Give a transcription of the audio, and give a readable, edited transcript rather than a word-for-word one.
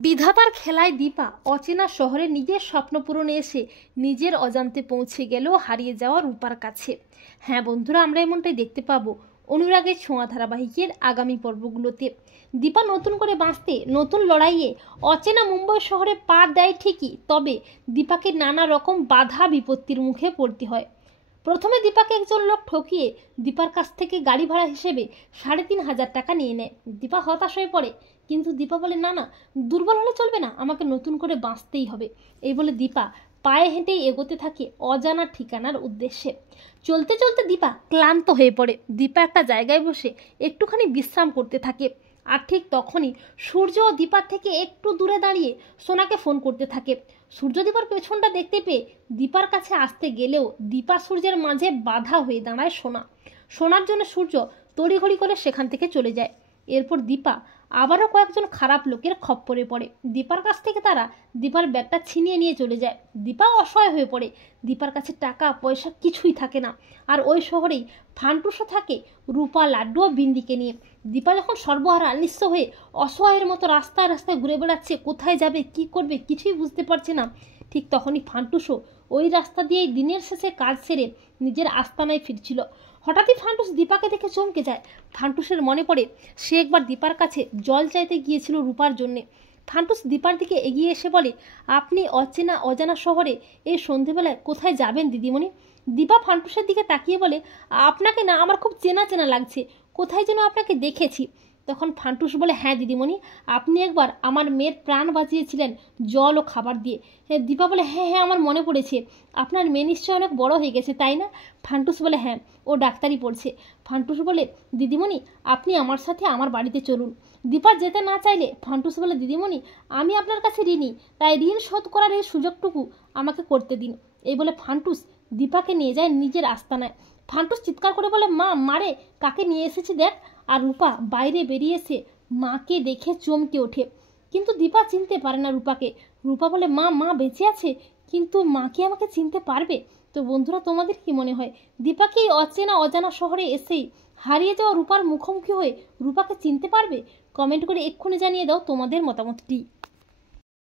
বিধাতার খেলায় দীপা অচেনা শহরে নিজের স্বপ্ন পূরণে এসে নিজের অজান্তে পৌঁছে গেল হারিয়ে যাওয়া রূপার কাছে। হ্যাঁ বন্ধুরা, আমরা এমনটাই দেখতে পাবো অনুরাগের ছোঁয়া ধারাবাহিকের আগামী পর্বগুলোতে। দীপা নতুন করে বাঁচতে নতুন লড়াইয়ে অচেনা মুম্বাই শহরে পা দেয় ঠিকই, তবে দীপাকে নানা রকম বাধা বিপত্তির মুখে পড়তে হয়। প্রথমে দীপাকে একজন লোক ঠকিয়ে দীপার কাছ থেকে গাড়ি ভাড়া হিসেবে 3,500 টাকা নিয়ে নেয়। দীপা হতাশ হয়ে পড়ে, কিন্তু দীপা বলে না না, দুর্বল হলে চলবে না, আমাকে নতুন করে বাঁচতেই হবে। এই বলে দীপা পায়ে হেঁটেই এগোতে থাকে অজানা ঠিকানার উদ্দেশ্যে। চলতে চলতে দীপা ক্লান্ত হয়ে পড়ে। দীপা একটা জায়গায় বসে একটুখানি বিশ্রাম করতে থাকে। আর ঠিক তখনই সূর্য দীপার থেকে একটু দূরে দাঁড়িয়ে সোনাকে ফোন করতে থাকে। সূর্য দীপার পেছনটা দেখতে পেয়ে দীপার কাছে আসতে গেলেও দীপা সূর্যের মাঝে বাধা হয়ে দাঁড়ায় সোনা। সোনার জন্য সূর্য তড়িঘড়ি করে সেখান থেকে চলে যায়। এরপর দীপা আবারও কয়েকজন খারাপ লোকের খপ্পরে পড়ে। দীপার কাছ থেকে তারা দীপার ব্যাগটা ছিনিয়ে নিয়ে চলে যায়। দীপা অসহায় হয়ে পড়ে। দীপার কাছে টাকা পয়সা কিছুই থাকে না। আর ওই শহরেই ফান্টুসও থাকে রূপা, লাড্ডু ও বিন্দিকে নিয়ে। দীপা যখন সর্বহারা নিঃস্ব হয়ে অসহায়ের মতো রাস্তায় রাস্তায় ঘুরে বেড়াচ্ছে, কোথায় যাবে কি করবে কিছুই বুঝতে পারছে না, ঠিক তখনই ফান্টুসও ওই রাস্তা দিয়েই দিনের শেষে কাজ সেরে নিজের আস্তানায় ফিরছিল। হঠাৎই ফান্টুস দীপাকে দেখে চমকে যায়। ফান্টুসের মনে পড়ে সে একবার দীপার কাছে জল চাইতে গিয়েছিল রূপার জন্যে। ফান্টুস দীপার দিকে এগিয়ে এসে বলে, আপনি অচেনা অজানা শহরে এই সন্ধেবেলায় কোথায় যাবেন দিদিমণি? দীপা ফান্টুসের দিকে তাকিয়ে বলে, আপনাকে না আমার খুব চেনা চেনা লাগছে, কোথায় যেন আপনাকে দেখেছি। তখন ফান্টুস বলে, হ্যাঁ দিদিমণি, আপনি একবার আমার মেয়ের প্রাণ বাঁচিয়েছিলেন জল ও খাবার দিয়ে। হ্যাঁ। দীপা বলে, হ্যাঁ হ্যাঁ আমার মনে পড়েছে, আপনার মেয়ে নিশ্চয় অনেক বড় হয়ে গেছে তাই না? ফান্টুস বলে, হ্যাঁ, ও ডাক্তারি পড়ছে। ফান্টুস বলে, দিদিমণি আপনি আমার সাথে আমার বাড়িতে চলুন। দীপা যেতে না চাইলে ফান্টুস বলে, দিদিমণি আমি আপনার কাছে ঋণী, তাই ঋণ শোধ করার এই সুযোগটুকু আমাকে করতে দিন। এই বলে ফান্টুস দীপাকে নিয়ে যায় নিজের আস্তানায়। ফান্টুস চিৎকার করে বলে, মা মারে, কাকে নিয়ে এসেছি দেখ। আর রূপা বাইরে বেরিয়ে এসে মাকে দেখে চমকে ওঠে, কিন্তু দীপা চিনতে পারে না রূপাকে। রূপা বলে, মা মা বেঁচে আছে, কিন্তু মা কি আমাকে চিনতে পারবে? তো বন্ধুরা, তোমাদের কি মনে হয় দীপা কি অচেনা অজানা শহরে এসেই হারিয়ে যাওয়া রূপার মুখোমুখি হয়ে রূপাকে চিনতে পারবে? কমেন্ট করে এক্ষুনি জানিয়ে দাও তোমাদের মতামতটি।